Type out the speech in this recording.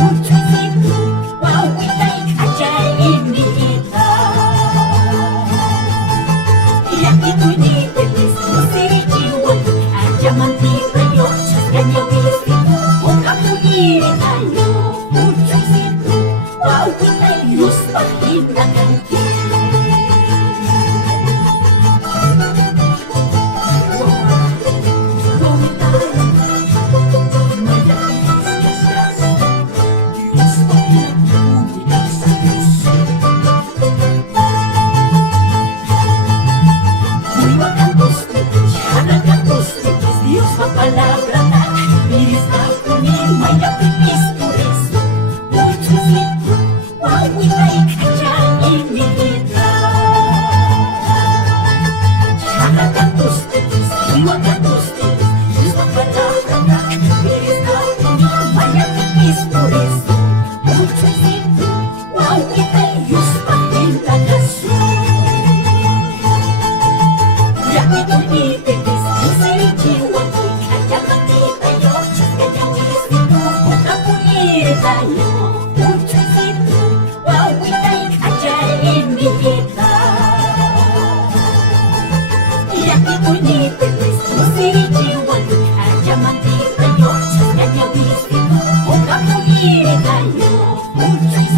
우주세부 와우이다이 가자입니다. 약기꾼이 들리스 무세지원 가자만 비가요 잠깐 여기 있으고 오가뿐이 달려 우주세부 와우이다이 요스바히 나간게 Palabra iris ako ni mayapin ispuris Utusipu wawitay kajain nita Shakagan tustis, iwagan tustis Isang palabra iris ako ni mayapin ispuris Utusipu wawitay yuspahin tagasu Yakit umitigis, isay jiwa tayo 우주세부 와우이다이 가자입니다. 약기꾼이 들리스 무세지원 가자만 비가요 잠깐 여기 있으고 오가뿐이 달려 우주세부